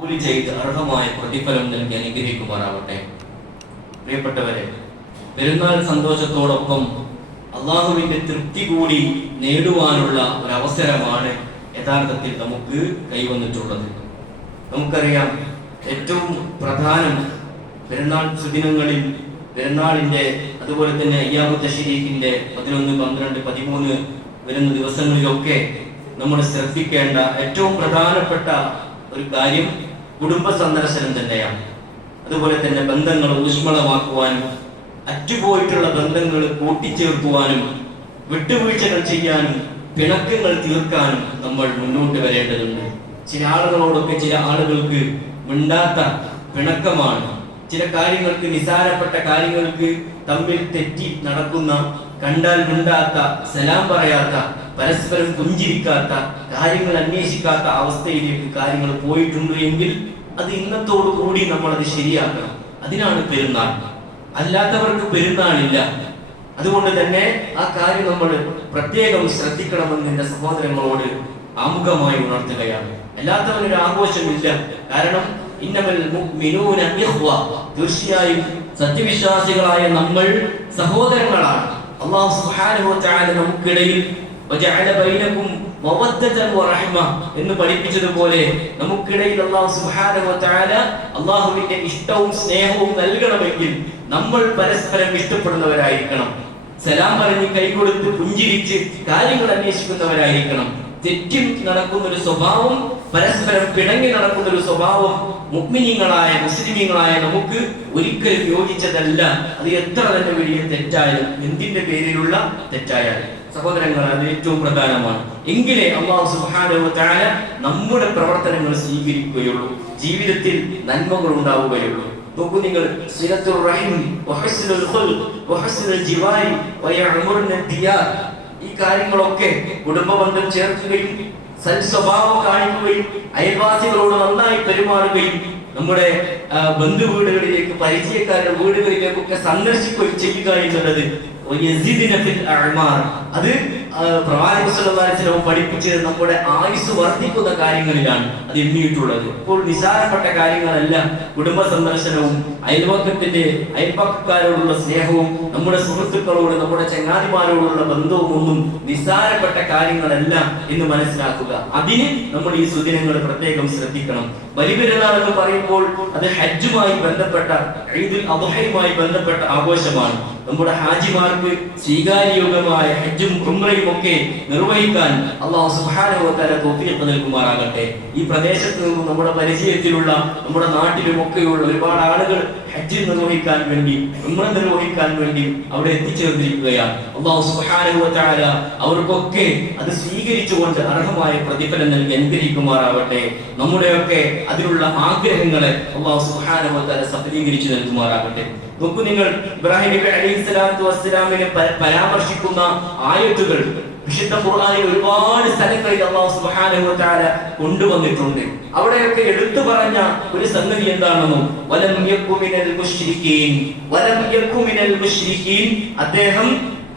കൂലി ചെയ്ത് അർഹമായ പ്രതിഫലം നൽകി അനുഗ്രഹിക്കുമാറാവട്ടെ. പ്രിയപ്പെട്ടവരെ, പെരുന്നാൾ സന്തോഷത്തോടൊപ്പം അള്ളാഹുവിന്റെ തൃപ്തി കൂടി നേടുവാനുള്ള ഒരവസരമാണ് യഥാർത്ഥത്തിൽ നമുക്ക് കൈവന്നിട്ടുള്ളത്. നമുക്കറിയാം, ഏറ്റവും പ്രധാനം പെരുന്നാൾ സുദിനങ്ങളിൽ, പെരുന്നാളിന്റെ അതുപോലെ തന്നെ അയ്യാമു തശ്രീഖിന്റെ 11, 12, 13 വരുന്ന ദിവസങ്ങളിലൊക്കെ നമ്മൾ ശ്രദ്ധിക്കേണ്ട ഏറ്റവും പ്രധാനപ്പെട്ട ഒരു കാര്യം കുടുംബ സന്ദർശനം തന്നെയാണ്. അതുപോലെ തന്നെ ബന്ധങ്ങൾ ഊഷ്മളമാക്കുവാനും അറ്റുപോയിട്ടുള്ള ബന്ധങ്ങൾ കൂട്ടിച്ചേർക്കുവാനും വിട്ടുവീഴ്ചകൾ ചെയ്യാനും പിണക്കങ്ങൾ തീർക്കാനും നമ്മൾ മുന്നോട്ട് വരേണ്ടതുണ്ട്. ചില ആളുകളോടൊക്കെ ചില ആളുകൾക്ക് മിണ്ടാത്ത പിണക്കമാണ്. ചില കാര്യങ്ങൾക്ക്, നിസാരപ്പെട്ട കാര്യങ്ങൾക്ക് തമ്മിൽ തെറ്റി നടക്കുന്ന, കണ്ടാൽ മിണ്ടാത്ത, സലാം പറയാത്ത, പരസ്പരം പുഞ്ചിരിക്കാത്ത, കാര്യങ്ങൾ അന്വേഷിക്കാത്ത അവസ്ഥയിലേക്ക് കാര്യങ്ങൾ പോയിട്ടുണ്ട് എങ്കിൽ അത് ഇന്നത്തോടു കൂടി നമ്മൾ അത് ശരിയാക്കണം. അതിനാണ് പെരുന്നാൾ. അല്ലാത്തവർക്ക് പെരുന്നാളില്ല. അതുകൊണ്ട് തന്നെ ആ കാര്യം നമ്മൾ പ്രത്യേകം ശ്രദ്ധിക്കണമെന്ന് എന്റെ സഹോദരങ്ങളോട് ആമുഖമായി ഉണർത്തുകയാണ്. അല്ലാത്തവനൊരു ആഘോഷമില്ല. കാരണം ഇന്നമൽ മുഅ്മിനൂന ഇഖ്വ, തീർച്ചയായും സത്യവിശ്വാസികളായ നമ്മൾ സഹോദരങ്ങളാണ്. അല്ലാഹു സുബ്ഹാനഹു വ തആല നമുക്കിടയിൽ വജഅല ബൈനകും മവദ്ദതൻ വറഹ്മ എന്ന് പഠിപ്പിച്ചതുപോലെ നമുക്കിടയിൽ അല്ലാഹു സുബ്ഹാനഹു വ തആല അല്ലാഹുവിന്റെ ഇഷ്ടവും സ്നേഹവും നൽകണമെങ്കിൽ നമ്മൾ പരസ്പരം ഇഷ്ടപ്പെടുന്നവരായിരിക്കണം. സലാം പറഞ്ഞ് കൈകൊടുത്ത് പുഞ്ചിരിച്ച് കാര്യങ്ങൾ അന്വേഷിക്കുന്നവരായിരിക്കണം. തെറ്റി നടക്കുന്ന ഒരു സ്വഭാവം, പരസ്പരം പിണങ്ങി നടക്കുന്ന ഒരു സ്വഭാവം മുഅ്മിനീങ്ങളായ മുസ്ലിമീങ്ങളായ നമുക്ക് ഒരിക്കലും യോജിച്ചതല്ല. അത് എത്ര തന്നെ വലിയ തെറ്റായാലും, എന്തിന്റെ പേരിലുള്ള തെറ്റായാലും സഹോദരങ്ങൾ, അത് ഏറ്റവും പ്രധാനമാണ്. എങ്കിലേ അല്ലാഹു സുബ്ഹാനഹു വ തആല നമ്മുടെ പ്രവർത്തനങ്ങൾ സ്വീകരിക്കുകയുള്ളൂ, ജീവിതത്തിൽ നന്മകൾ ഉണ്ടാവുകയുള്ളൂ. നോക്കൂ നിങ്ങൾ, സിലത്തുർ റഹിം വഹസ്നുൽ ഖുൽഖ് വഹസ്നുൽ ജിവാരി വയഅമുറുന ദിയാർ, ഈ കാര്യങ്ങളൊക്കെ കുടുംബ ബന്ധം ചേർക്കുകയും സൽസ്വഭാവം കാണിക്കുകയും അയൽവാസികളോട് നന്നായി പെരുമാറുകയും നമ്മുടെ ബന്ധു വീടുകളിലേക്ക്, പരിചയക്കാരുടെ വീടുകളിലേക്കൊക്കെ സന്ദർശിക്കുകയും ചെയ്യുക എന്നുള്ളത് അത് പ്രവാചകൻ സല്ലല്ലാഹു അലൈഹി വസല്ലം പഠിപ്പിച്ചത് നമ്മുടെ ആയുസ് വർദ്ധിക്കുന്ന കാര്യങ്ങളിലാണ് അത് എണ്ണിയിട്ടുള്ളത്. ഇപ്പോൾ നിസാരപ്പെട്ട കാര്യങ്ങളല്ല കുടുംബ സന്ദർശനവും അയൽപക്കക്കാരോടുള്ള സ്നേഹവും നമ്മുടെ സുഹൃത്തുക്കളോട്, നമ്മുടെ ചങ്ങാതിമാരോടുള്ള ബന്ധവും ഒന്നും നിസാരപ്പെട്ട കാര്യങ്ങളല്ല എന്ന് മനസ്സിലാക്കുക. അതിന് നമ്മൾ ഈ സുദിനങ്ങൾ പ്രത്യേകം ശ്രദ്ധിക്കണം. ബലിപെരുന്നാൾ എന്ന് പറയുമ്പോൾ അത് ഹജ്ജുമായി ബന്ധപ്പെട്ട, ഈദുൽ അദ്ഹയുമായി ബന്ധപ്പെട്ട ആഘോഷമാണ്. നമ്മുടെ ഹാജിമാർക്ക് സ്വീകാര്യയോഗ്യമായ ഹജ്ജും ഉംറയും ഒക്കെ നിർവഹിക്കാൻ അല്ലാഹു സുബ്ഹാനഹു വ തആല തൗഫീഖ് നൽകുമാറാകട്ടെ. ഈ പ്രദേശത്ത് നിന്നും നമ്മുടെ പരിചയത്തിലുള്ള, നമ്മുടെ നാട്ടിലും ഒക്കെയുള്ള ഒരുപാട് ആളുകൾ ഹജ്ജ് നിർവഹിക്കാൻ വേണ്ടി, ഉംറ നിർവഹിക്കാൻ വേണ്ടി അവിടെ എത്തിച്ചേർന്നിരിക്കുകയാണ്. അല്ലാഹു സുബ്ഹാനഹു വ തആല അവർക്കൊക്കെ അത് സ്വീകരിച്ചുകൊണ്ട് അർഹമായ പ്രതിഫലം നൽകി അനുഗ്രഹിക്കുമാറാവട്ടെ. നമ്മുടെയൊക്കെ അതിലുള്ള ആഗ്രഹങ്ങളെ അല്ലാഹു സുബ്ഹാനഹു വ തആല സഫലീകരിച്ചു നൽകുമാറാകട്ടെ. നോക്കൂ നിങ്ങൾ, ഇബ്രാഹിം നബി അലൈഹിസ്സലാത്തു വസ്സലാമിനെ പരാമർശിക്കുന്ന ആയത്തുകൾ വിശുദ്ധ ഖുർആനിൽ ഒരുപാട് സ്ഥലങ്ങളിൽ അല്ലാഹു സുബ്ഹാനഹു വ തആല കൊണ്ടുവന്നിട്ടുണ്ട്. അവിടെയൊക്കെ എടുത്തു പറഞ്ഞ ഒരു സംഗതി എന്താണെന്നോ, വലം യക്കു മിനൽ മുശ്രിക്കീൻ, വലം യക്കു മിനൽ മുശ്രിക്കീൻ, അദ്ദേഹം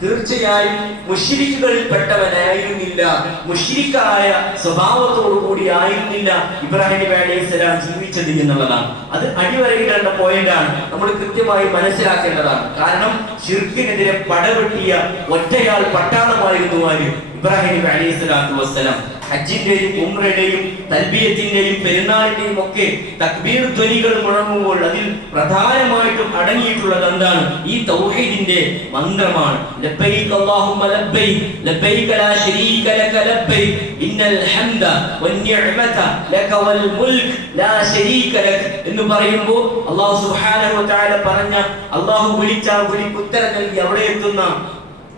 തീർച്ചയായും മുശ്രിക്കുകളിൽ പെട്ടവനായിരുന്നില്ല, മുശ്രിക്കായ സ്വഭാവത്തോടു കൂടി ആയിരുന്നില്ല ഇബ്രാഹിം നബി അലൈഹിസ്സലാം ജീവിച്ചത് എന്നുള്ളതാണ്. അത് അടിവരയിടേണ്ട പോയിന്റാണ്, നമ്മൾ കൃത്യമായി മനസ്സിലാക്കേണ്ടതാണ്. കാരണം ശിർക്കിനെതിരെ പടവെട്ടിയ ഒറ്റയാൾ പട്ടാളമായിരുന്നു ആര്? ഇബ്രാഹിം നബി അലൈഹിസ്സലാത്തു വസ്സലാം. ഹജ്ജിന്റെയും ഉംറയുടെയും തൽബിയത്തിന്റെയും പെരുന്നാളിന്റെയും ഒക്കെ തക്ബീർ ധ്വനികൾ മുഴങ്ങുമ്പോൾ അതിൽ പ്രധാനമായിട്ടും അടങ്ങിയിട്ടുള്ളത് എന്താണ്? ഈ തൗഹീദിന്റെ മന്ത്രമാണ്. ലബ്ബൈക അല്ലാഹുമ്മ ലബ്ബൈക ലബ്ബൈക ലാ ശരീക ലക ലബ്ബൈക ഇന്നൽ ഹംദ വന്നിഅമത ലക വൽ മുൽക് ലാ ശരീക ലക എന്ന് പറയുമ്പോൾ അല്ലാഹു സുബ്ഹാനഹു വ തആല പറഞ്ഞ, അല്ലാഹു വിളിച്ച വിളിക്ക് ഉത്തരം നൽകി അവിടെ എത്തുന്ന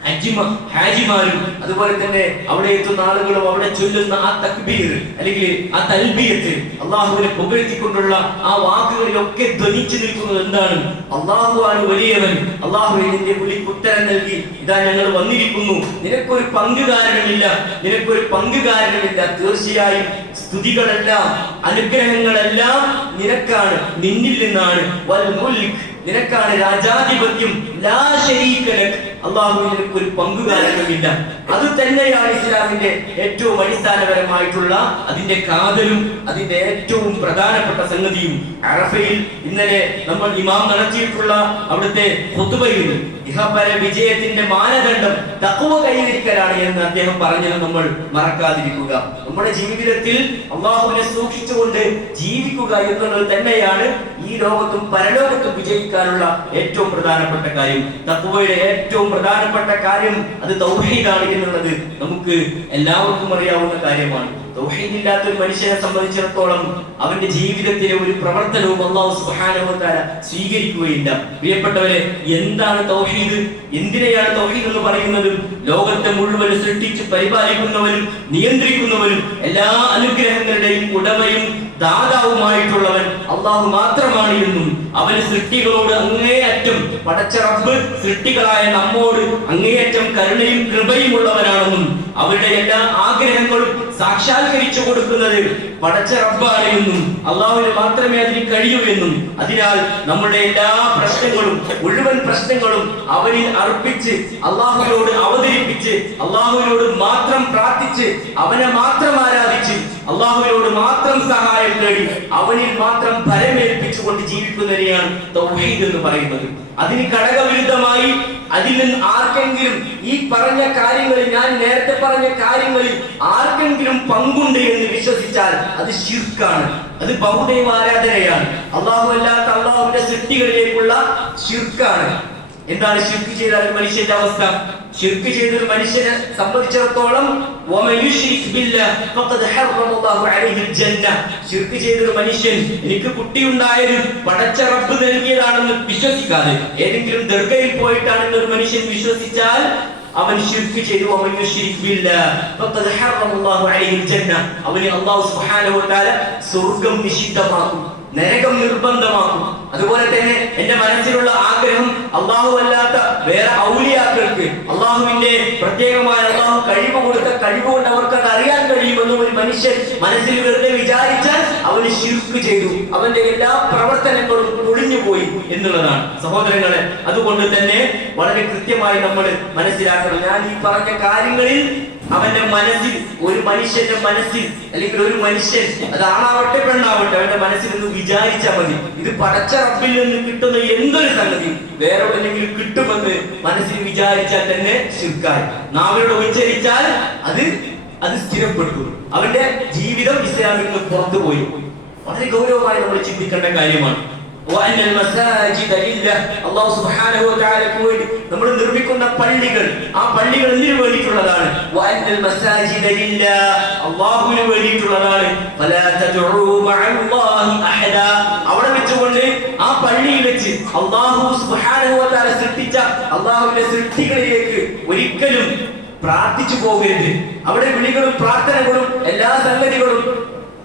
ഹാജിമാരും അതുപോലെ തന്നെ അവിടെ എത്തുന്ന ആളുകളും അവിടെ ചൊല്ലുന്ന ആ തക്ബീർ അല്ലെങ്കിൽ ആ തൽബിയത്ത്, അള്ളാഹുവിനെ പുകഴ്ത്തിക്കൊണ്ടുള്ള ആ വാക്കുകളിലൊക്കെ ധ്വനിച്ചു നിൽക്കുന്നത് എന്താണ്? അള്ളാഹുവാണ് വലിയവൻ, അള്ളാഹുവിന്റെ വിളിക്ക് ഉത്തരം നൽകി ഇതാ ഞങ്ങൾ വന്നിരിക്കുന്നു, നിനക്കൊരു പങ്കുകാരനുമില്ല, നിനക്കൊരു പങ്കുകാരനുമില്ല. തീർച്ചയായും സ്തുതികളെല്ലാം അനുഗ്രഹങ്ങളെല്ലാം നിനക്കാണ്, നിന്നിൽ നിന്നാണ്. വൽ മുൽക്, നിനക്കാണ് രാജാധിപത്യം. ലാ ശരീക ലക്, അള്ളാഹുവിന് ഒരു പങ്കുകാരനുമില്ല. അത് തന്നെയാണ് ഇസ്ലാമിന്റെ ഏറ്റവും അടിസ്ഥാനപരമായിട്ടുള്ള അതിന്റെ കാതലും അതിന്റെ ഏറ്റവും പ്രധാനപ്പെട്ട സംഗതിയും. അറഫയിൽ ഇന്നലെ നമ്മൾ ഇമാം നടത്തിയിട്ടുള്ള അവിടുത്തെ ഖുതുബയിൽ ഇഹപര വിജയത്തിന്റെ മാനദണ്ഡം തഖ്വ കൈവരിക്കലാണ് എന്ന് അദ്ദേഹം പറഞ്ഞത് നമ്മൾ മറക്കാതിരിക്കുക. നമ്മുടെ ജീവിതത്തിൽ അള്ളാഹുവിനെ സൂക്ഷിച്ചുകൊണ്ട് ജീവിക്കുക എന്നുള്ളത് തന്നെയാണ് ഈ ലോകത്തും പരലോകത്തും വിജയിക്കാനുള്ള ഏറ്റവും പ്രധാനപ്പെട്ട കാര്യം. തഖ്വയുടെ ഏറ്റവും പ്രധാനപ്പെട്ട കാര്യം അത് തൗഹീദാണ് എന്നുള്ളത് നമുക്ക് എല്ലാവർക്കും അറിയാവുന്ന കാര്യമാണ്. തൗഹീദില്ലാത്ത ഒരു മനുഷ്യനെ സംബന്ധിച്ചിടത്തോളം അവന്റെ ജീവിതത്തിലെ ഒരു പ്രവർത്തനവും അല്ലാഹു സുബ്ഹാനഹു വ തആല സ്വീകരിക്കുകയില്ല. പ്രിയപ്പെട്ടവരെ, എന്താണ് തൗഹീദ്? എന്തിനെയാണ് തൗഹീദ് എന്ന് പറയുന്നത്? ലോകത്തെ മുഴുവൻ സൃഷ്ടിച്ച് പരിപാലിക്കുന്നവനും നിയന്ത്രിക്കുന്നവനും എല്ലാ അനുഗ്രഹങ്ങളുടെയും ഉടമയും ദാതാവുമായിട്ടുള്ളവൻ അള്ളാഹു മാത്രമാണ് എന്നും അവന് സൃഷ്ടികളോട് അങ്ങേയറ്റം പടച്ച റബ്ബ് സൃഷ്ടികളായ നമ്മോട് അങ്ങേയറ്റം കരുണയും കൃപയും ഉള്ളവനാണെന്നും അവരുടെ എല്ലാ ആഗ്രഹങ്ങളും സാക്ഷാത്കരിച്ചു കൊടുക്കുന്നത് പടച്ച റബ്ബാണ് എന്നും അള്ളാഹുവിന് മാത്രമേ അതിന് കഴിയൂ എന്നും അതിനാൽ നമ്മുടെ എല്ലാ പ്രശ്നങ്ങളും മുഴുവൻ പ്രശ്നങ്ങളും അവനിൽ അർപ്പിച്ച് അള്ളാഹുവിനോട് അവതരിപ്പിച്ച് അള്ളാഹുവിനോട് മാത്രം പ്രാർത്ഥിച്ച് അവനെ മാത്രം ആരാധിച്ച് അള്ളാഹുവിനോട് മാത്രം സഹായം തേടി അവനിൽ മാത്രം ഫലമേൽപ്പിച്ചുകൊണ്ട് ജീവിക്കുന്നതിനെയാണ് തൗഹീദ് എന്ന് പറയുന്നത്. അതിന് ഘടകവിരുദ്ധമായി അതിൽ നിന്ന് ആർക്കെങ്കിലും ഈ പറഞ്ഞ കാര്യങ്ങളിൽ, ഞാൻ നേരത്തെ പറഞ്ഞ കാര്യങ്ങളിൽ ആർക്കെങ്കിലും പങ്കുണ്ട് എന്ന് വിശ്വസിച്ചാൽ അത് ശിർക്കാണ്, അത് ബഹുദൈവ ആരാധനയാണ്. അള്ളാഹു അല്ലാത്ത അള്ളാഹുവിന്റെ സൃഷ്ടികളിലേക്കുള്ള ശിർക്കാണ്. എന്താണ് ശിർക്ക് ചെയ്താൽ മനുഷ്യന്റെ അവസ്ഥ? ശിർക്ക് ചെയ്തൊരു മനുഷ്യനെ സംബന്ധിച്ചിടത്തോളം ശിർക്ക് ചെയ്തൊരു മനുഷ്യൻ എനിക്ക് കുട്ടിയുണ്ടായത് പടച്ച റബ്ബ് നൽകിയതാണെന്ന് വിശ്വസിക്കാതെ ഏതെങ്കിലും ദർഗയിൽ പോയിട്ടാണെന്ന് ഒരു മനുഷ്യൻ വിശ്വസിച്ചാൽ അവൻ ശിർക്ക് ചെയ്തു. അവന് അല്ലാഹു സുബ്ഹാനഹു വ തആല സ്വർഗ്ഗം നിഷിദ്ധമാക്കും, നരകം നിർബന്ധമാക്കും. അതുപോലെ തന്നെ എന്റെ മനസ്സിലുള്ള ആഗ്രഹം അള്ളാഹു അല്ലാത്ത വേറെ ഔലിയാക്കൾക്ക് അള്ളാഹുവിന്റെ പ്രത്യേകമായ അള്ളാഹു കഴിവ് കൊടുത്ത കഴിവ് കൊണ്ട് അവർക്ക് അത് അറിയാൻ കഴിയുമെന്ന് ഒരു മനുഷ്യൻ മനസ്സിൽ വെറുതെ വിചാരിച്ചാൽ അവന് ശിർക്ക് ചെയ്തു, അവന്റെ എല്ലാ പ്രവർത്തനങ്ങളും ഒഴിഞ്ഞുപോയി എന്നുള്ളതാണ്. സഹോദരങ്ങളെ, അതുകൊണ്ട് തന്നെ വളരെ കൃത്യമായി നമ്മൾ മനസ്സിലാക്കണം. ഞാൻ ഈ പറഞ്ഞ കാര്യങ്ങളിൽ അവന്റെ മനസ്സിൽ, ഒരു മനുഷ്യന്റെ മനസ്സിൽ അല്ലെങ്കിൽ ഒരു മനുഷ്യൻ അത് ആണാവട്ടെ പെണ്ണാവട്ടെ അവന്റെ മനസ്സിൽ നിന്ന് വിചാരിച്ചാൽ മതി, ഇത് പടച്ച റബ്ബിൽ നിന്ന് കിട്ടുന്ന എന്തൊരു സംഗതി വേറെ എന്തെങ്കിലും കിട്ടുമെന്ന് മനസ്സിൽ വിചാരിച്ചാൽ തന്നെ ശിർക്കായി. നാവിലൂടെ ഉച്ചരിച്ചാൽ അത് സ്ഥിരപ്പെട്ടു, അവന്റെ ജീവിതം ഇസ്ലാമിൽ നിന്ന് പുറത്തുപോയി. വളരെ ഗൗരവമായി നമ്മൾ ചിന്തിക്കേണ്ട കാര്യമാണ്. അല്ലാഹു സുബ്ഹാനഹു വ തആലക്ക് വേണ്ടി നമ്മൾ നിർമ്മിക്കുന്ന പള്ളികൾ, ആ പള്ളികൾ എന്തിനു വേണ്ടിയിട്ടുള്ളതാണ്? അല്ലാഹുവിന് വേണ്ടിയിട്ടുള്ളതാണ്. അവിടെ വെച്ചുകൊണ്ട് ആ പള്ളിയിൽ വെച്ച് അല്ലാഹു സുബ്ഹാനഹു വ തആല സൃഷ്ടിച്ച അല്ലാഹുവിന്റെ സൃഷ്ടികളിലേക്ക് ഒരിക്കലും പ്രാർത്ഥിച്ചു പോകരുത്. അവിടെ വിളികളും പ്രാർത്ഥനകളും എല്ലാ സംഗതികളും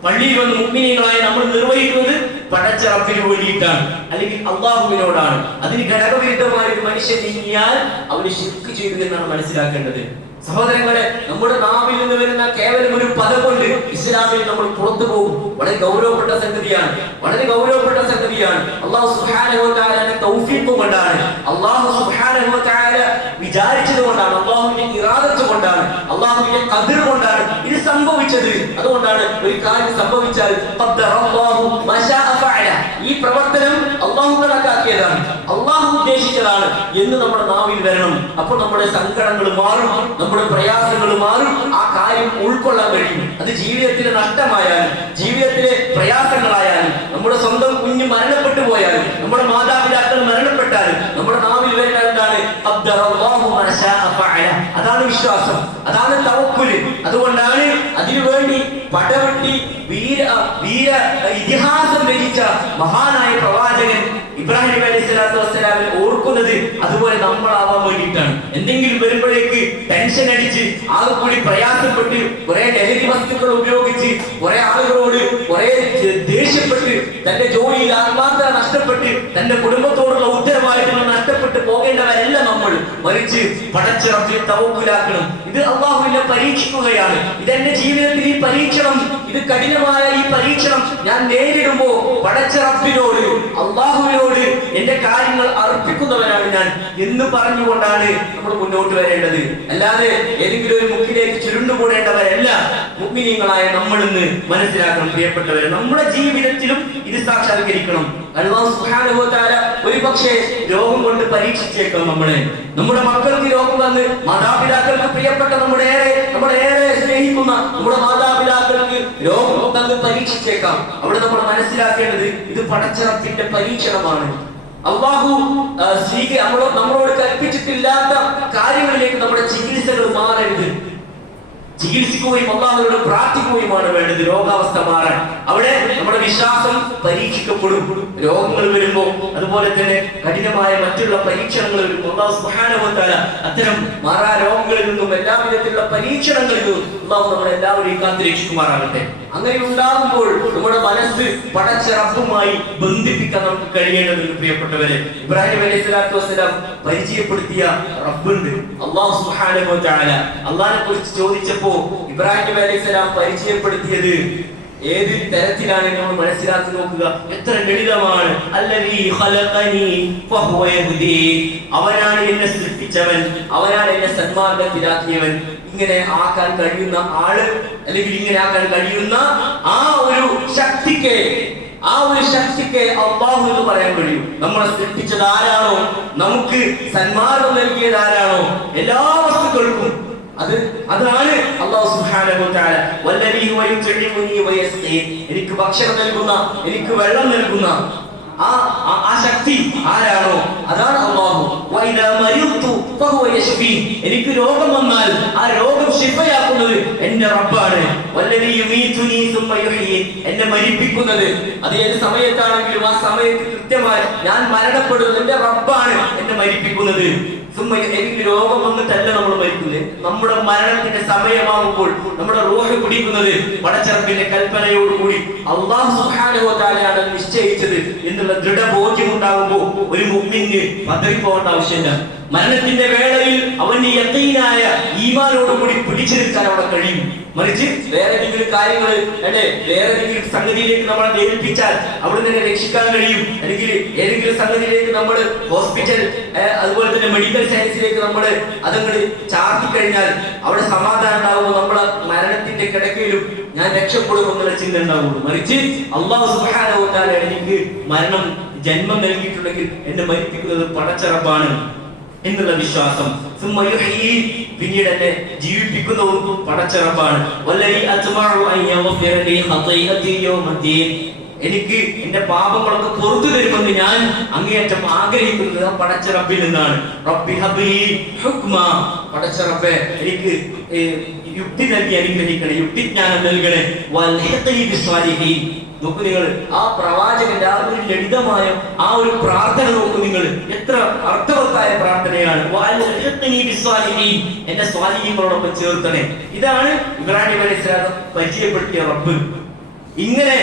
പള്ളിയിൽ വന്ന് മുഅ്മിനീങ്ങളായി നമ്മൾ നിർവഹിക്കുന്നത് പടച്ച റബ്ബിന് വേണ്ടിയിട്ടാണ്, അല്ലെങ്കിൽ അള്ളാഹുവിനോടാണ്. അതിന് ഘടകവിരുദ്ധമായ ഒരു മനുഷ്യൻ നീങ്ങിയാൽ അവന് ശിർക്ക് ചെയ്തു എന്നാണ് മനസ്സിലാക്കേണ്ടത്. സഹോദരങ്ങളെ, നമ്മുടെ നാവിൽ നിന്ന് വരുന്ന കേവലം ഒരു പദം കൊണ്ട് ഇസ്ലാമിൽ നമ്മൾ പുറത്തു പോകും. വളരെ ഗൗരവപ്പെട്ട സംഗതിയാണ്, വളരെ ഗൗരവപ്പെട്ട സംഗതിയാണ്. അല്ലാഹു സുബ്ഹാനഹു വ തആലയുടെ തൗഫീഖ് കൊണ്ടാണ്, അല്ലാഹു സുബ്ഹാനഹു വ തആല വിചാരിച്ചത് കൊണ്ടാണ്, അല്ലാഹുവിന്റെ ഇറാദത്ത് കൊണ്ടാണ്, അല്ലാഹുവിന്റെ ഖദർ കൊണ്ടാണ് ഇത് സംഭവിച്ചത്. അതുകൊണ്ടാണ് ഒരു കാര്യം സംഭവിച്ചാൽ ഖദ്ദറല്ലാഹു മശാഅ ഫഅല, ഈ പ്രവർത്തനം അല്ലാഹു കണക്കാക്കിയതാണ്, അല്ലാഹു ഉദ്ദേശിച്ചതാണ് എന്ന് നമ്മുടെ നാവിൽ വരണം. അപ്പോൾ നമ്മുടെ സങ്കടങ്ങൾ മാറും, നമ്മുടെ പ്രയാസങ്ങൾ മാറും, ആ കാര്യം ഉൾക്കൊള്ളാൻ കഴിയും. അത് ജീവിതത്തിലെ നഷ്ടമായാലും ജീവിതത്തിലെ പ്രയാസങ്ങളായാലും നമ്മുടെ സ്വന്തം കുഞ്ഞ് മരണപ്പെട്ടു പോയാലും നമ്മുടെ മാതാപിതാക്കൾ മരണപ്പെട്ടാലും നമ്മുടെ നാവിൽ വരുന്ന എന്താണ്? അതാണ് വിശ്വാസം, അതാണ് തവക്കുൽ. അതുകൊണ്ടാണ് അതിനുവേണ്ടി പടവെട്ടി വീര ഇതിഹാസം രചിച്ച മഹാനായ പ്രവാചകൻ ഇബ്രാഹിം നബി അലൈഹി സ്വലാത്തു വസ്സലാമിനെ ഓർക്കുന്നത് അതുപോലെ നമ്മളാവാൻ വേണ്ടിയിട്ടാണ്. എന്തെങ്കിലും വരുമ്പോഴേക്ക് ടെൻഷൻ അടിച്ച് ആകെക്കൂടി പ്രയാസപ്പെട്ട് കുറെ ലഹരി വസ്തുക്കൾ ഉപയോഗിച്ച് കുറെ ആളുകളോട് കുറെ ദേഷ്യപ്പെട്ട് തന്റെ ജോലിയിൽ ആത്മാർത്ഥത നഷ്ടപ്പെട്ട് തന്റെ കുടുംബത്തോടുള്ള ഉത്തരവാദിത്തങ്ങൾ നഷ്ടപ്പെട്ട് പോകേണ്ടവരല്ല നമ്മൾ. മറിച്ച് പടച്ച റബ്ബിനെ തവക്കുലാക്കണം. ഇത് അല്ലാഹുവിനെ പരീക്ഷിക്കുകയാണ്. ഇതെന്റെ ജീവിതത്തിൽ ഈ പരീക്ഷണം, ഇത് കഠിനമായ ഈ പരീക്ഷണം ഞാൻ നേരിടുമ്പോ പടച്ച റബ്ബിനോട് അള്ളാഹുവിനോട് എന്റെ കാര്യങ്ങൾ അർപ്പിക്കുന്നവനാണ് ഞാൻ എന്ന് പറഞ്ഞുകൊണ്ടാണ് നമ്മൾ മുന്നോട്ട് വരേണ്ടത്. അല്ലാതെ ഏതെങ്കിലും ഒരു മുക്കിലേക്ക് ചുരുണ്ടുകൂടേണ്ടവരല്ല മുഅ്മിനീങ്ങളായ നമ്മളെന്ന് മനസ്സിലാക്കണം. പ്രിയപ്പെട്ടവരെ, നമ്മുടെ ജീവിതത്തിലും ഇത് സാക്ഷാത്കരിക്കണം. അല്ലാഹു സുബ്ഹാനഹു വ തആല ഒരുപക്ഷേ രോഗം കൊണ്ട് പരീക്ഷിച്ചേക്കാം നമ്മളെ. നമ്മുടെ മക്കൾക്ക് രോഗം വന്ന്, മാതാപിതാക്കൾക്ക് പ്രിയപ്പെട്ട നമ്മളേറെ സ്നേഹിക്കുന്ന നമ്മുടെ മാതാപിതാക്കൾക്ക് രോഗം തന്ന് പരീക്ഷിച്ചേക്കാം. അവിടെ നമ്മൾ മനസ്സിലാക്കേണ്ടത് ഇത് പടച്ച റബ്ബിന്റെ പരീക്ഷണമാണ്. അല്ലാഹു നമ്മളോട് കൽപ്പിച്ചിട്ടില്ലാത്ത കാര്യങ്ങളിലേക്ക് നമ്മുടെ ചികിത്സകൾ മാറരുത്. ചികിത്സിക്കുകയും അല്ലാഹുവിനോട് പ്രാർത്ഥിക്കുകയുമാണ് വേണ്ടത് രോഗാവസ്ഥ മാറാൻ. അവിടെ നമ്മുടെ വിശ്വാസം പരീക്ഷിക്കപ്പെടും. രോഗങ്ങൾ വരുമ്പോ, അതുപോലെ തന്നെ കഠിനമായ മറ്റുള്ള പരീക്ഷണങ്ങൾ വരുമ്പോൾ അല്ലാഹു സുബ്ഹാനഹു വ തആല അത്തരം മാറാ രോഗങ്ങളിൽ നിന്നും എല്ലാ വിധത്തിലുള്ള പരീക്ഷണങ്ങളിൽ നിന്നും അല്ലാഹു നമ്മളെ എല്ലാവരെയും കാത്തുരക്ഷിക്കുമാറാകട്ടെ. അങ്ങനെ ഉണ്ടാകുമ്പോൾ നമ്മുടെ മനസ്സ് പടച്ച റബ്ബുമായി ബന്ധിപ്പിക്കാൻ നമുക്ക് കഴിയേണ്ടതുണ്ട്. പ്രിയപ്പെട്ടവരെ, ഇബ്രാഹിം അലൈഹി സ്വലാത്തു വസ്സലാം പരിചയപ്പെടുത്തിയ റബ്ബുണ്ട്, അല്ലാഹു സുബ്ഹാനഹു വ തആല. അല്ലാഹുവിനെ കുറിച്ച് ചോദിച്ചപ്പോൾ ഇബ്രാഹിം അലൈഹി സ്വലാം പരിചയപ്പെടുത്തിയത് ഏത് തരത്തിലാണ് നമ്മൾ മനസ്സിലാക്കി നോക്കുക. എത്ര ലളിതമാണ്. അല്ലദീ ഖലഖനി ഫഹുവ യഹ്ദീൻ. അവനാണ് എന്നെ സൃഷ്ടിച്ചവൻ, അവനാണ് എന്നെ സന്മാർഗ്ഗത്തിലാക്കിയവൻ. ഇങ്ങനെ ആക്കാൻ കഴിയുന്ന ആള്, അല്ലെങ്കിൽ ഇങ്ങനെ ആക്കാൻ കഴിയുന്ന ആ ഒരു ശക്തിക്ക് അല്ലാഹു എന്ന് പറയാൻ കഴിയും. നമ്മളെ സൃഷ്ടിച്ചത് ആരാണോ, നമുക്ക് സന്മാർഗ്ഗം നൽകിയത് ആരാണോ, എല്ലാ വസ്തുക്കൾക്കും അതാണ് അല്ലാഹു സുബ്ഹാനഹു വ തആല. വല്ലദീ ഹുവ യുത്ഇമുനി വയസ്ഖീൻ. എനിക്ക് ഭക്ഷണം നൽകുന്ന, എനിക്ക് വെള്ളം നൽകുന്ന ആ ശക്തി ആരാണോ അതാണ് അല്ലാഹു. വഇദാ മരിത്തു ഫഹുവ യശ്ഫീൻ. എനിക്ക് രോഗം വന്നാൽ ആ രോഗം ശിഫയാക്കുന്നത് എന്റെ റബ്ബാണ്. വല്ലദീ യുമീതുനി സുമ്മ യുഹ്യീൻ. എന്നെ മരിപ്പിക്കുന്നത് അത് ഏത് സമയത്താണെങ്കിലും ആ സമയത്ത് കൃത്യമായി ഞാൻ മരണപ്പെടുന്നത് എന്റെ റബ്ബാണ് എന്നെ മരിപ്പിക്കുന്നത്. എനിക്ക് രോഗം വന്നിട്ടല്ല നമ്മൾ മരിക്കുന്നത്. നമ്മുടെ മരണത്തിന്റെ സമയമാകുമ്പോൾ നമ്മുടെ റൂഹ് പിടിക്കുന്നത് പടച്ച റബ്ബിന്റെ കൽപ്പനയോടുകൂടി അല്ലാഹു സുബ്ഹാനഹു വ തആലയാണ് നിശ്ചയിച്ചത് എന്നുള്ള ദൃഢബോധ്യം ഉണ്ടാകുമ്പോൾ ഒരു മുഅ്മിന് പതറിപ്പോകേണ്ട ആവശ്യമില്ല. മരണത്തിന്റെ വേളയിൽ അവന്റെ യഖീനായ ഈമാനോടുകൂടി പിടിച്ചു നിൽക്കാൻ അവിടെ കഴിയും. മറിച്ച് വേറെ എന്തെങ്കിലും കാര്യങ്ങൾ വേറെ എന്തെങ്കിലും സംഗതിയിലേക്ക് നമ്മളെ ഏൽപ്പിച്ചാൽ അവിടെ തന്നെ രക്ഷിക്കാൻ കഴിയും. അല്ലെങ്കിൽ ഏതെങ്കിലും സംഗതിയിലേക്ക് നമ്മൾ ഹോസ്പിറ്റൽ, അതുപോലെ തന്നെ മെഡിക്കൽ സയൻസിലേക്ക് നമ്മൾ അതങ്ങോട്ട് ചാർത്തി കഴിഞ്ഞാൽ അവിടെ സമാധാനം ഉണ്ടാകുമ്പോൾ നമ്മളെ മരണത്തിന്റെ കിടക്കയിലും ഞാൻ രക്ഷപ്പെടും എന്നുള്ള ചിന്ത ഉണ്ടാവുള്ളൂ. മറിച്ച് അല്ലാഹു സുബ്ഹാനഹു വ തആല എനിക്ക് മരണം ജന്മം നൽകിയിട്ടുണ്ടെങ്കിൽ എന്നെ മരിപ്പിക്കുന്നത് പടച്ച റബ്ബാണ് എന്നുള്ള വിശ്വാസം. പിന്നീട് എന്നെ ജീവിപ്പിക്കുന്നതും പടച്ച റബ്ബാണ്. എനിക്ക് എന്റെ പാപങ്ങളൊക്കെ പുറത്തു തരുമെന്ന് ഞാൻ അങ്ങേയറ്റം ആഗ്രഹിക്കുന്നത് പടച്ച റബ്ബിൽ നിന്നാണ്. റബ്ബി ഹബ്ലി ഹുക്മാ. പടച്ച റബ്ബേ, എനിക്ക് യുക്തി നൽകി അനുഗ്രഹിക്കണേ, യുക്തിജ്ഞാനം നൽകണേ. വൽഹിഖ്നി ബിസ്സാലിഹീൻ. നോക്കൂ നിങ്ങൾ, ആ പ്രവാചകന്റെ ആ ഒരു ലളിതമായ ആ ഒരു പ്രാർത്ഥന നോക്കൂ നിങ്ങൾ, എത്ര അർത്ഥവത്തായ പ്രാർത്ഥനയാണ്. എന്റെ സ്വാലിഹീങ്ങളോടൊപ്പം ചേർത്തണേ. ഇതാണ് ഇബ്രാഹിം അലൈഹിസ്സലാം പരിചയപ്പെടുത്തിയ റബ്ബ്. ഇങ്ങനെ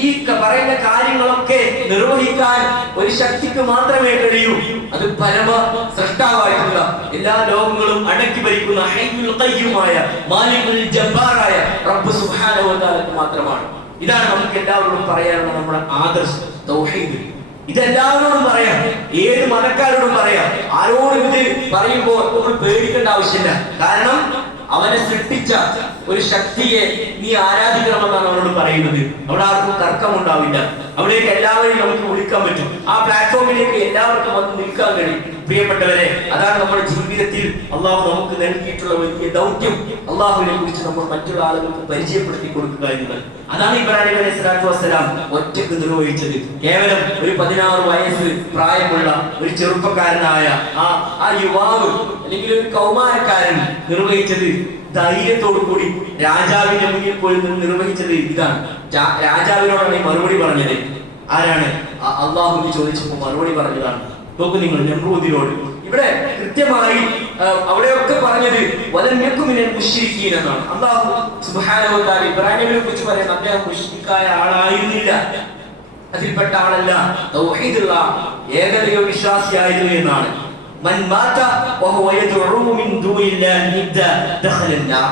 ഈ പറയുന്ന കാര്യങ്ങളൊക്കെ നിർവഹിക്കാൻ ഒരു ശക്തിക്ക് മാത്രമേ കഴിയൂ. അത് പരമ സൃഷ്ടാവായിട്ടുള്ള എല്ലാ ലോകങ്ങളും അടക്കി ഭരിക്കുന്ന ഹയ്യുൽ ഖയ്യൂമായ മാലികുൽ ജബ്ബാറായ റബ്ബ് സുബ്ഹാനഹു വ തആലക്ക് മാത്രമാണ്. ഇതാണ് നമുക്ക് എല്ലാവരോടും പറയാനുള്ള നമ്മുടെ ആദർശം, തൗഹീദ്. ഇതെല്ലാവരോടും പറയാം, ഏത് മതക്കാരോടും പറയാം. ആരോടും ഇത് പറയുമ്പോൾ നമ്മൾ പേടിക്കേണ്ട ആവശ്യമില്ല. കാരണം അവനെ സൃഷ്ടിച്ച ഒരു ശക്തിയെ നീ ആരാധിക്കണമെന്നാണ് അവനോട് പറയുന്നത്. അവിടെ ആർക്കും തർക്കമുണ്ടാവില്ല. അവിടേക്ക് എല്ലാവരെയും നമുക്ക് വിളിക്കാൻ പറ്റും. ആ പ്ലാറ്റ്ഫോമിലേക്ക് എല്ലാവർക്കും വന്ന് നിൽക്കാൻ കഴിയും. പ്രിയപ്പെട്ടവരെ, അതാണ് നമ്മുടെ ജീവിതത്തിൽ അള്ളാഹു നമുക്ക് നൽകിയിട്ടുള്ള വലിയ ദൗത്യം. അള്ളാഹുവിനെ കുറിച്ച് നമ്മൾ മറ്റുള്ള ആളുകൾക്ക് പരിചയപ്പെടുത്തി കൊടുക്കുക എന്നത്. അതാണ് ഇബ്രാഹിം അലൈഹിസ്സലാത്തു വസ്സലാം ഒറ്റക്ക് നിർവഹിച്ചത്. കേവലം ഒരു 16 വയസ്സ് പ്രായമുള്ള ഒരു ചെറുപ്പക്കാരനായ ആ യുവാവ്, അല്ലെങ്കിൽ ഒരു കൗമാരക്കാരൻ നിർവഹിച്ചത് ധൈര്യത്തോടു കൂടി രാജാവിന്റെ മുന്നിൽ പോയി നിർവഹിച്ചത് ഇതാണ്. രാജാവിനോടാണ് ഈ മറുപടി പറഞ്ഞത്. ആരാണ്? അള്ളാഹുവിനെ ചോദിച്ചപ്പോൾ മറുപടി പറഞ്ഞതാണ്. നോക്കൂ നിങ്ങൾ, നമ്രൂദിനോട്. ഇവിടെ കൃത്യമായി അവിടെയൊക്കെ പറഞ്ഞത് വലന്യക്കുമിനൽ മുശ്രിക്കീൻ എന്നാണ്. അല്ലാഹു സുബ്ഹാനഹു വ തആല ഇബ്രാഹിമിനെ കുറിച്ച് പറയുന്നത് അദ്ദേഹം മുശ്രിക്കായ ആളായിരുന്നില്ല, അതിൽപ്പെട്ട ആളല്ല, തൗഹീദുള്ള ഏകദൈവ വിശ്വാസിയായിരുന്നു എന്നാണ്. മൻ മാത വഹുവ യദ്ഉ മിൻ ദൂനില്ലാഹി ദഖല അൻ-നാർ.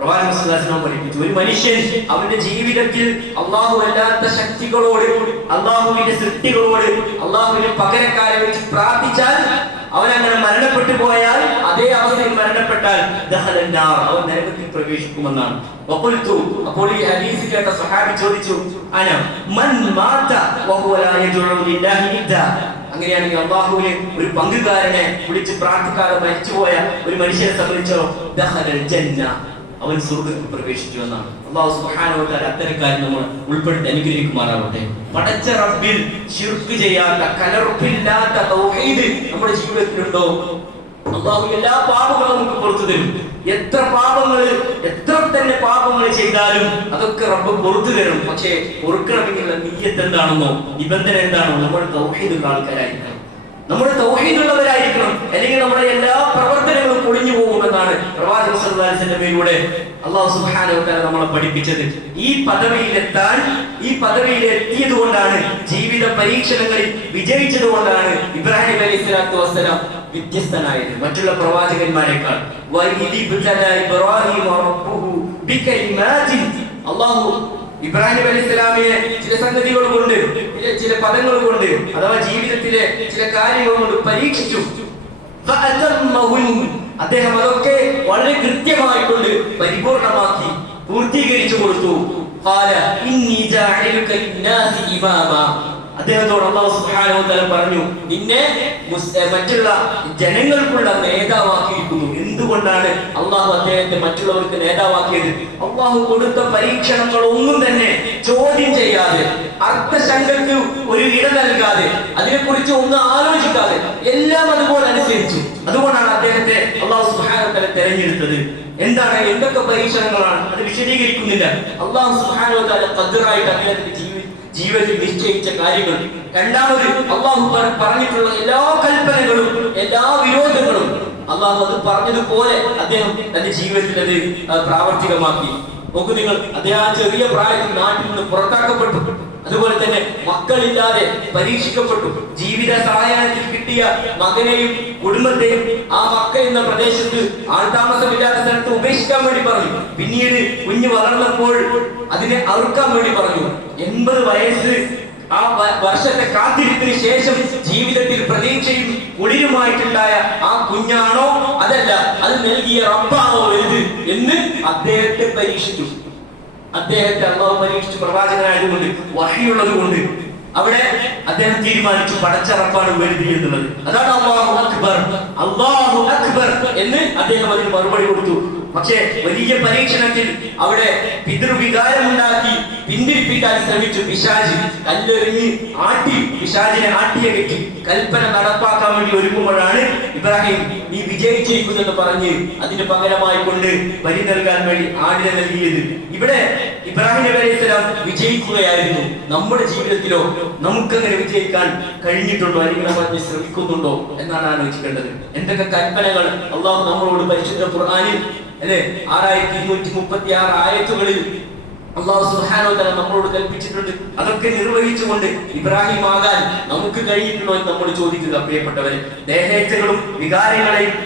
പ്രവാചകൻ സ്വല്ലല്ലാഹു അലൈഹി വസല്ലം പഠിപ്പിച്ചു, ഒരു മനുഷ്യൻ അവന്റെ ജീവിതത്തിൽ അള്ളാഹു അല്ലാത്ത ശക്തികളോട്, അള്ളാഹുവിന്റെ സൃഷ്ടികളോട്, അള്ളാഹുവിന്റെ പകരക്കാരെ വെച്ച് പ്രാർത്ഥിച്ചാൽ, അവനങ്ങനെ മരണപ്പെട്ടു പോയാൽ, അതേ അവസ്ഥയിൽ മരണപ്പെട്ടാൽ അവൻ നരകത്തിൽ പ്രവേശിക്കുമെന്നാണ്. അപ്പോൾ ഈ ഹദീസ് കേട്ട സ്വഹാബി ചോദിച്ചു, അങ്ങനെയാണെങ്കിൽ അള്ളാഹുവിന് ഒരു പങ്കുകാരനെ വിളിച്ച് പ്രാർത്ഥിക്കാതെ മരിച്ചുപോയ ഒരു മനുഷ്യനെ സംബന്ധിച്ചോ അവൻ സ്വർഗ്ഗത്തിൽ പ്രവേശിച്ചു എന്നാണ്. അല്ലാഹു സുബ്ഹാനഹു വ തആല അത്തരക്കാരെ നമ്മൾ ഉൾപ്പെടുത്തി അനുഗ്രഹിക്കുമാറാവട്ടെ. പടച്ച റബ്ബിൽ ശിർക്ക് ചെയ്യാത്ത, കലർപ്പില്ലാത്ത തൗഹീദ് നമ്മുടെ ജീവിതത്തിലുണ്ടോ? അല്ലാഹു എല്ലാ പാപങ്ങളും നമുക്ക് പുറത്തു തരും. എത്ര തന്നെ പാപങ്ങൾ ചെയ്താലും അതൊക്കെ റബ്ബ് പുറത്തു തരും. പക്ഷേ പൊറുക്കണമെന്നുള്ള നിയ്യത്ത് എന്താണെന്നോ, നിബന്ധന എന്താണോ, നമ്മൾ തൗഹീദുള്ള ആൾക്കാരായിരിക്കണം, നമ്മുടെ തൗഹീദുള്ളവരായിരിക്കണം. അല്ലെങ്കിൽ നമ്മുടെ എല്ലാ പ്രവർത്തനങ്ങളും പൊളിഞ്ഞു പോകുമെന്നാണ് പ്രവാചകൻ സ്വല്ലല്ലാഹു അലൈഹി വസല്ലമയിലൂടെ അല്ലാഹു സുബ്ഹാനഹു വ തആല നമ്മളെ പഠിപ്പിച്ചത്. ഈ പദവിയിലെത്തിയത് കൊണ്ടാണ്, ജീവിത പരീക്ഷണങ്ങളിൽ വിജയിച്ചത് കൊണ്ടാണ് ഇബ്രാഹിം അലൈഹിസ്സലാത്തു വസ്സലാം വ്യത്യസ്തനായത് മറ്റുള്ള പ്രവാചകന്മാരെക്കാൾ. അല്ലാഹു ഇബ്രാഹിം അലൈഹിസ്സലാമിനെ ചില സംഗതികൾ കൊണ്ട്, ചില പദങ്ങൾ കൊണ്ട്, അഥവാ ജീവിതത്തിലെ ചില കാര്യങ്ങൾ കൊണ്ട് പരീക്ഷിച്ചു. അദ്ദേഹം അതൊക്കെ വളരെ കൃത്യമായിക്കൊണ്ട് പരിപൂർണമാക്കി പൂർത്തീകരിച്ചു കൊടുത്തു. അദ്ദേഹത്തോട് അല്ലാഹു സുബ്ഹാനഹു വ തആല പറഞ്ഞു, നിന്നെ മറ്റുള്ള ജനങ്ങൾക്കുള്ള നേതാവാക്കിയിരിക്കുന്നു. എന്തുകൊണ്ടാണ് അള്ളാഹു അദ്ദേഹത്തെ മറ്റുള്ളവർക്ക് നേതാവാക്കിയത്? അള്ളാഹു കൊടുത്ത പരീക്ഷണങ്ങൾ ഒന്നും തന്നെ ചോദ്യം ചെയ്യാതെ, അർത്ഥശങ്കക്ക് ഒരു ഇട നൽകാതെ, അതിനെക്കുറിച്ച് ഒന്നും ആലോചിക്കാതെ എല്ലാം അതുപോലെ അനുസരിച്ചു. അതുകൊണ്ടാണ് അദ്ദേഹത്തെ അള്ളാഹു സുബ്ഹാനഹു വ തആല തെരഞ്ഞെടുത്തത്. എന്താണ്, എന്തൊക്കെ പരീക്ഷണങ്ങളാണ്, അത് വിശദീകരിക്കുന്നില്ല. അള്ളാഹു സുബ്ഹാനഹു വ തആല ഖദ്റായിട്ട് അദ്ദേഹത്തിന്റെ ജീവിതത്തിൽ നിശ്ചയിച്ച കാര്യങ്ങൾ. രണ്ടാമത്, അള്ളാഹു പറഞ്ഞിട്ടുള്ള എല്ലാ കൽപ്പനകളും, എല്ലാ വിരോധങ്ങളും അള്ളാഹു അത് പറഞ്ഞതുപോലെ അദ്ദേഹം തന്റെ ജീവിതത്തിൽ അത് പ്രാവർത്തികമാക്കി. നോക്കൂ നിങ്ങൾ, അദ്ദേഹം ആ ചെറിയ പ്രായത്തിൽ നാട്ടിൽ നിന്ന് പുറത്താക്കപ്പെട്ടു. അതുപോലെ തന്നെ മക്കളില്ലാതെ പരീക്ഷിക്കപ്പെട്ടു. ജീവിത സായാഹ്നത്തിൽ കിട്ടിയ മകനെയും കുടുംബത്തെയും ആ മക്ക എന്ന പ്രദേശത്ത് ആൾതാമസമില്ലാത്ത സ്ഥലത്ത് ഉപേക്ഷിക്കാൻ വേണ്ടി പറഞ്ഞു. പിന്നീട് കുഞ്ഞ് വളർന്നപ്പോൾ അതിനെ അറുക്കാൻ വേണ്ടി പറഞ്ഞു. 80 വയസ്സ് ആ വർഷത്തെ കാത്തിരിപ്പിന് ശേഷം ജീവിതത്തിൽ പ്രതീക്ഷയും കുളിരുമായിട്ടുണ്ടായ ആ കുഞ്ഞാണോ, അതല്ല, അത് നൽകിയ റബ്ബാണോ വലുത് എന്ന് അദ്ദേഹത്തെ പരീക്ഷിച്ചു. അദ്ദേഹത്തെ അല്ലാഹു പരീക്ഷിച്ചു. പ്രവാചകനായതുകൊണ്ട്, വഹയുള്ളത് കൊണ്ട് അവിടെ അദ്ദേഹം തീരുമാനിച്ചു, പടച്ച റബ്ബാണ് വലുത് എന്നുള്ളത്. അതാണ് അല്ലാഹു അക്ബർ, അല്ലാഹു അക്ബർ എന്ന് അദ്ദേഹം അതിന് മറുപടി കൊടുത്തു. പക്ഷേ വലിയ പരീക്ഷണത്തിൽ അവിടെ പിതൃവികാരമുണ്ടാക്കി പിന്തിരിപ്പിക്കാൻ ശ്രമിച്ചു പിശാച്. കല്ലെറിഞ്ഞ് പിശാചിനെ ആട്ടിയകറ്റി കൽപ്പന നടപ്പാക്കാൻ വേണ്ടി ഒരുങ്ങുമ്പോഴാണ് ഇബ്രാഹിം നീ വിജയിച്ചിരിക്കുന്നെന്ന് പറഞ്ഞ് അതിന് പകരമായി കൊണ്ട് ബലി നൽകാൻ വേണ്ടി ആടിനെ നൽകിയത്. ഇവിടെ ഇബ്രാഹിം നബി അലൈഹിസ്സലാം വിജയിക്കുകയായിരുന്നു. നമ്മുടെ ജീവിതത്തിലോ നമുക്കങ്ങനെ വിജയിക്കാൻ കഴിഞ്ഞിട്ടുണ്ടോ, അല്ലെങ്കിൽ നമ്മൾ അതിന് ശ്രമിക്കുന്നുണ്ടോ എന്നാണ് ആലോചിക്കേണ്ടത്. എന്തൊക്കെ കൽപ്പനകൾ അള്ളാഹു നമ്മളോട് പരിശുദ്ധ ഖുർആനിൽ 6236 ആയത്തുകളിൽ അല്ലാഹു സുബ്ഹാനഹു വ തആല നമ്മളോട് കൽപ്പിച്ചിട്ടുണ്ട്. അതൊക്കെ നിർവഹിച്ചുകൊണ്ട് ഇബ്രാഹിം ആകാൻ നമുക്ക് കഴിഞ്ഞിട്ടുണ്ടോ എന്ന് നമ്മൾ ചോദിക്കുക. പ്രിയപ്പെട്ടവരെ, ദേഹേച്ഛകളും വികാരങ്ങളെയും